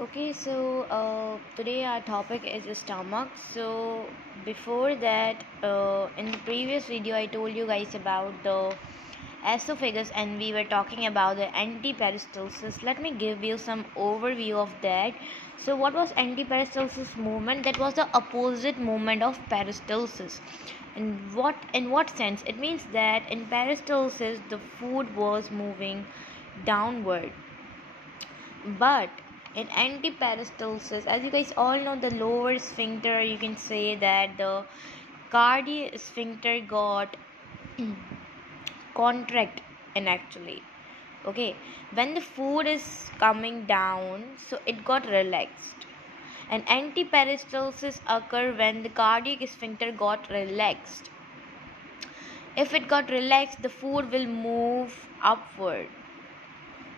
Okay, so today our topic is the stomach. So before that, in the previous video, I told you guys about the esophagus, and we were talking about the antiperistalsis. Let me give you some overview of that. So, what was antiperistalsis movement? That was the opposite movement of peristalsis. In what sense? It means that in peristalsis, the food was moving downward, but in antiperistalsis, as you guys all know, the lower sphincter, you can say that the cardiac sphincter got contract in actually. Okay, when the food is coming down, so it got relaxed. And antiperistalsis occur when the cardiac sphincter got relaxed. If it got relaxed, the food will move upward.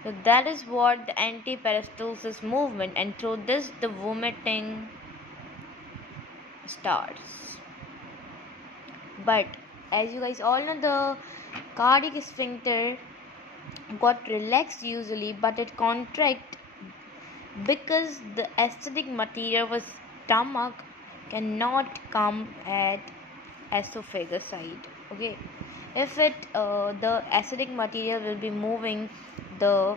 So that is what the antiperistalsis movement, and through this the vomiting starts. But as you guys all know, the cardiac sphincter got relaxed usually, but it contract because the acidic material of stomach cannot come at esophagus side. Okay, if the acidic material will be moving the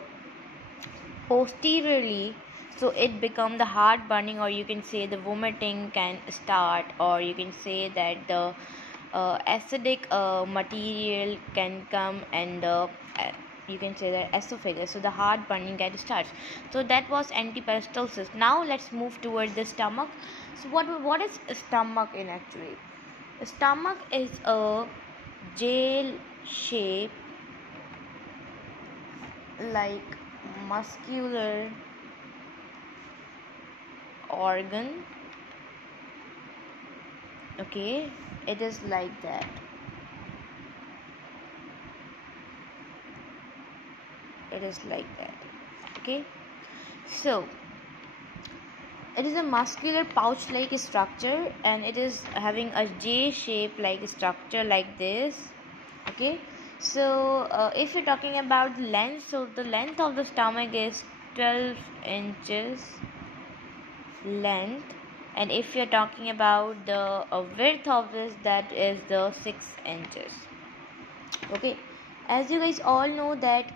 posteriorly, so it become the heart burning, or you can say the vomiting can start, or you can say that the acidic material can come, and you can say that esophagus, so the heart burning can start. So that was antiperistalsis. Now let's move towards the stomach. So what is stomach in actually? Stomach is a gel shape, like muscular organ. Okay, it is like that. It is like that. Okay, so it is a muscular pouch like structure, and it is having a J shape like structure like this. Okay, so if you're talking about the length, so the length of the stomach is 12 inches length, and if you're talking about the width of this, that is the 6 inches. Okay, as you guys all know that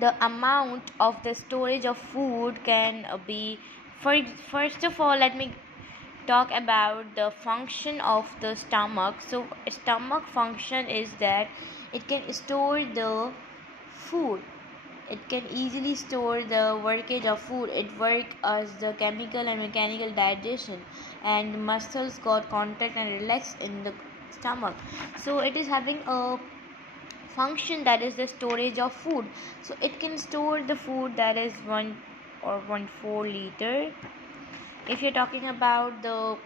the amount of the storage of food can be, first of all, let me talk about the function of the stomach. So stomach function is that it can store the food. It can easily store the workage of food. It works as the chemical and mechanical digestion, and muscles got contract and relax in the stomach. So it is having a function, that is the storage of food. So it can store the food, that is 1 or 1.4 liter. If you're talking about the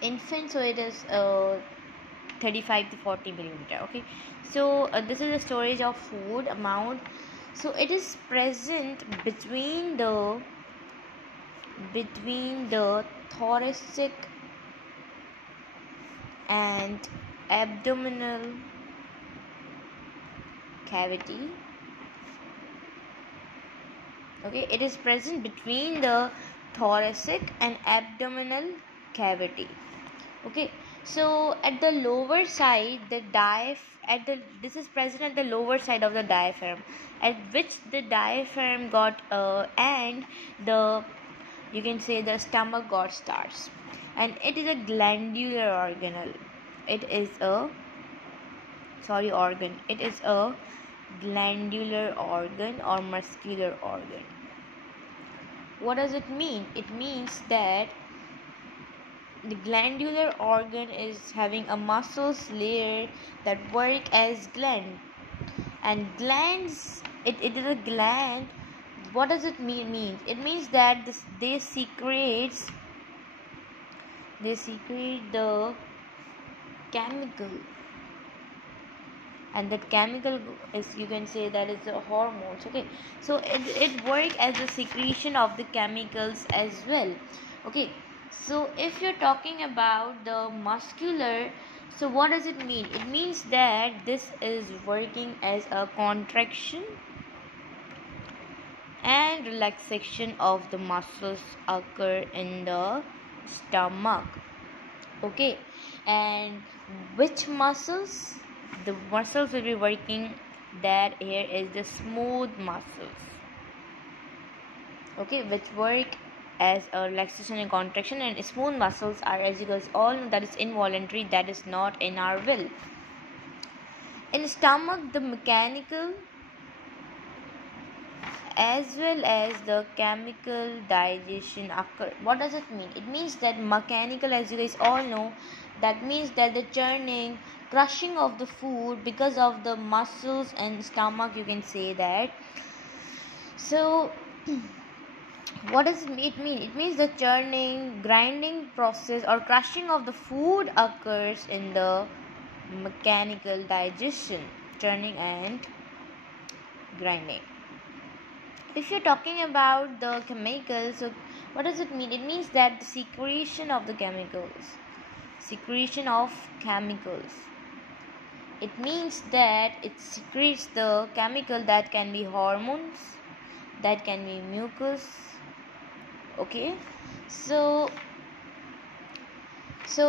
infant, so it is 35 to 40 millimeter. Okay, so this is the storage of food amount. So it is present between the thoracic and abdominal cavity. Okay, it is present between the thoracic and abdominal cavity. Okay, so at the lower side, this is present at the lower side of the diaphragm, at which the diaphragm got and the, you can say, the stomach got starts, and it is a glandular organelle. It is a organ. It is a glandular organ or muscular organ. What does it mean? It means that the glandular organ is having a muscles layer that work as gland, and glands, it is a gland. What does it mean? It means that they secrete the chemical, and that chemical is, you can say, that is the hormones. Okay, so it work as a secretion of the chemicals as well. Okay, so if you're talking about the muscular, so what does it mean? It means that this is working as a contraction and relaxation of the muscles occur in the stomach. Okay, and which muscles? The muscles will be working, that here is the smooth muscles, okay, which work as a relaxation and contraction, and smooth muscles are, as you guys all know, that is involuntary, that is not in our will. In stomach, the mechanical as well as the chemical digestion occur. What does it mean? It means that mechanical, as you guys all know, that means that the churning, crushing of the food because of the muscles and stomach, you can say that. So what does it mean? It means the churning, grinding process or crushing of the food occurs in the mechanical digestion, churning and grinding. If you're talking about the chemicals, so what does it mean? It means that the secretion of the chemicals. Secretion of chemicals. It means that it secretes the chemical that can be hormones, that can be mucus. Okay, so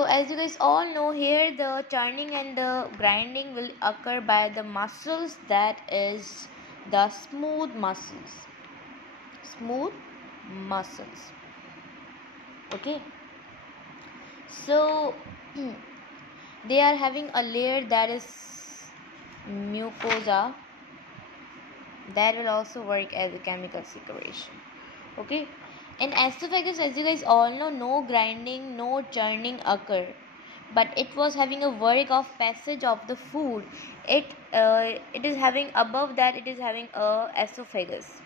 as you guys all know, here the turning and the grinding will occur by the muscles, that is the smooth muscles. Smooth muscles. Okay, so they are having a layer that is mucosa, that will also work as a chemical secretion. Okay, in esophagus, as you guys all know, no grinding, no churning occur, but it was having a work of passage of the food. It is having, above that it is having a esophagus.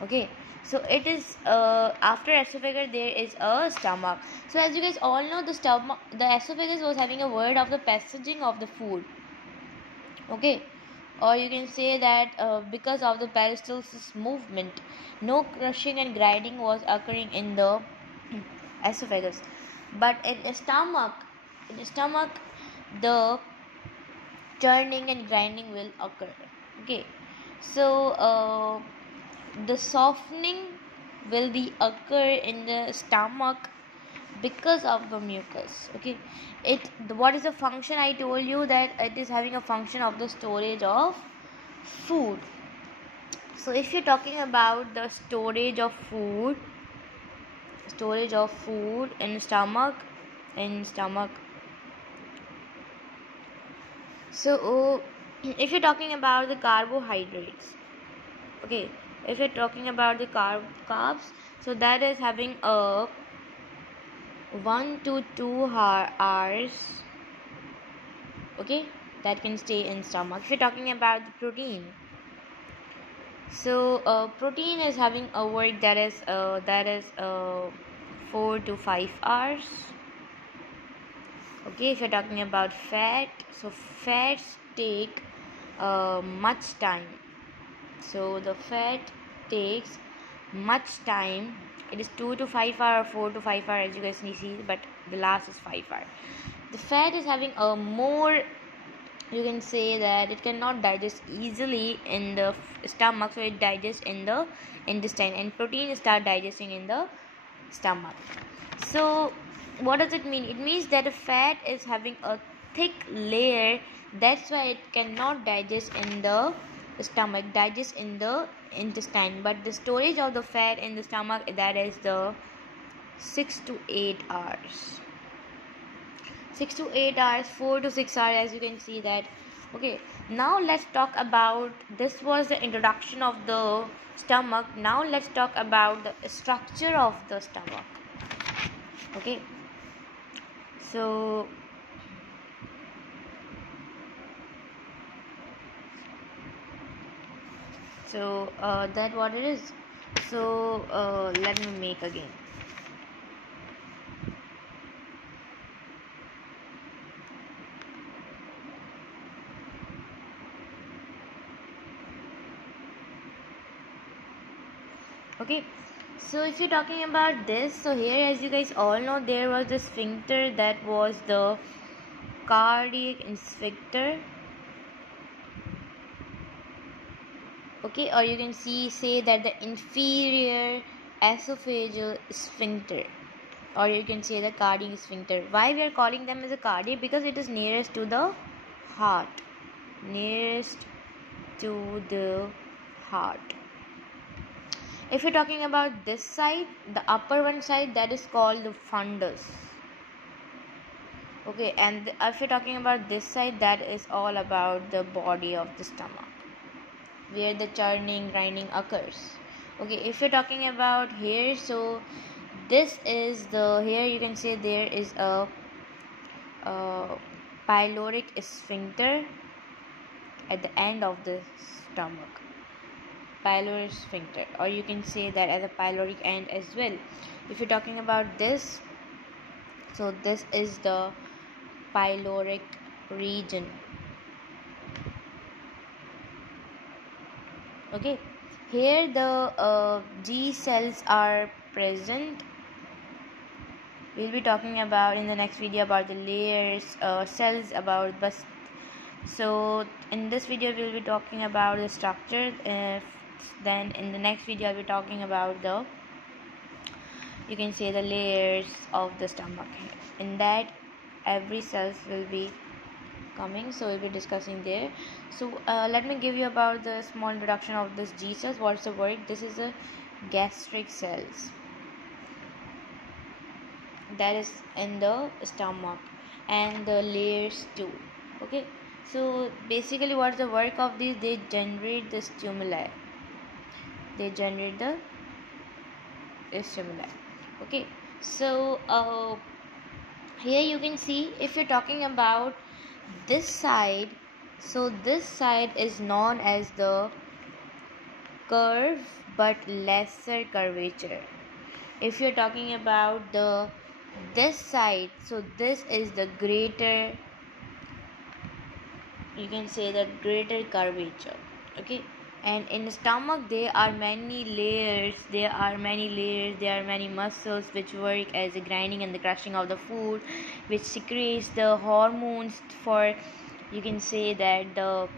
Okay, so it is after esophagus there is a stomach. So as you guys all know, the esophagus was having a word of the passaging of the food. Okay, or you can say that because of the peristalsis movement, no crushing and grinding was occurring in the esophagus, but in stomach the churning and grinding will occur. Okay, so the softening will be occur in the stomach because of the mucus. Okay, what is the function? I told you that it is having a function of the storage of food. So if you're talking about the storage of food in stomach, so if you're talking about the carbohydrates, okay, if you're talking about the carbs, so that is having a 1 to 2 hours, okay, that can stay in stomach. If you're talking about the protein, so protein is having a work that is 4 to 5 hours. Okay, if you're talking about fat, so fats take much time. So the fat takes much time. It is 2 to 5 hour, 4 to 5 hour, as you guys can see, but the last is 5 hour. The fat is having a more, you can say that it cannot digest easily in the stomach, so it digests in the intestine, and protein start digesting in the stomach. So what does it mean? It means that the fat is having a thick layer, that's why it cannot digest in the stomach, digest in the intestine, but the storage of the fat in the stomach, that is the 6 to 8 hours. 6 to 8 hours, 4 to 6 hours, as you can see that. Okay, now let's talk about, this was the introduction of the stomach. Now let's talk about the structure of the stomach. Okay, so that what it is. So let me make again. Okay, so if you're talking about this, so here, as you guys all know, there was the sphincter, that was the cardiac sphincter. Okay, or you can say that the inferior esophageal sphincter, or you can say the cardiac sphincter. Why we are calling them as a cardiac? Because it is nearest to the heart, nearest to the heart. If you're talking about this side, the upper one side, that is called the fundus. Okay, and if you're talking about this side, that is all about the body of the stomach, where the churning, grinding occurs. Okay, if you're talking about here, so this is the, here you can say there is a pyloric sphincter at the end of the stomach, pyloric sphincter, or you can say that at the pyloric end as well. If you're talking about this, so this is the pyloric region. Okay, here the G cells are present. We'll be talking about in the next video about the layers, cells, about bus. So in this video we'll be talking about the structure. Then in the next video I'll be talking about the, you can say, the layers of the stomach. In that every cells will be coming, so we'll be discussing there. So let me give you about the small introduction of this G cells. What's the work? This is a gastric cells that is in the stomach, and the layers too. Okay, so basically what's the work of these? They generate the stimuli, they generate the stimuli. Okay, so here you can see, if you're talking about this side, so this side is known as the curve but lesser curvature. If you're talking about the this side, so this is the greater, you can say that greater curvature. Okay, and in the stomach there are many layers, there are many muscles which work as the grinding and the crushing of the food, which secretes the hormones for, you can say that the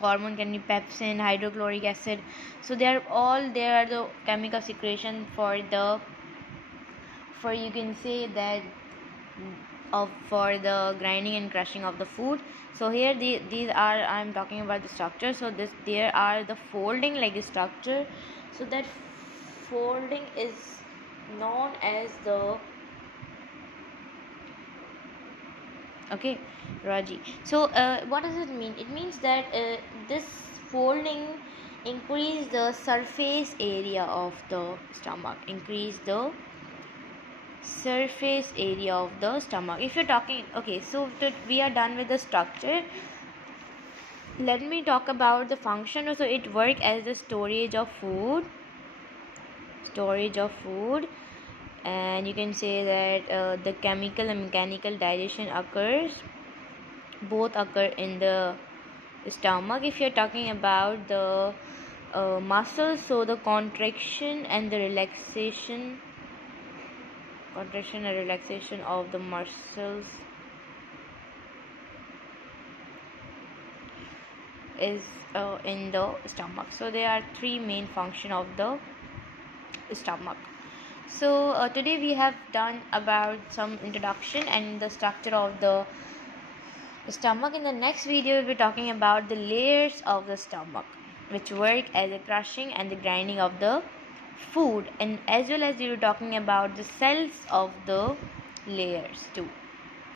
hormone can be pepsin, hydrochloric acid. So they are all, there are the chemical secretion for the, for, you can say that, of for the grinding and crushing of the food. So here these are, I'm talking about the structure. So this, there are the folding like a structure, so that folding is known as the, okay, Raji. So what does it mean? It means that this folding increase the surface area of the stomach, increase the surface area of the stomach. If you're talking, okay, so we are done with the structure. Let me talk about the function. So it works as the storage of food, and you can say that the chemical and mechanical digestion occurs, both occur in the stomach. If you're talking about the muscles, so the contraction and relaxation of the muscles is in the stomach. So there are three main functions of the stomach. So today we have done about some introduction and the structure of the stomach. In the next video we'll be talking about the layers of the stomach, which work as a crushing and the grinding of the food, and as well as we were talking about the cells of the layers too.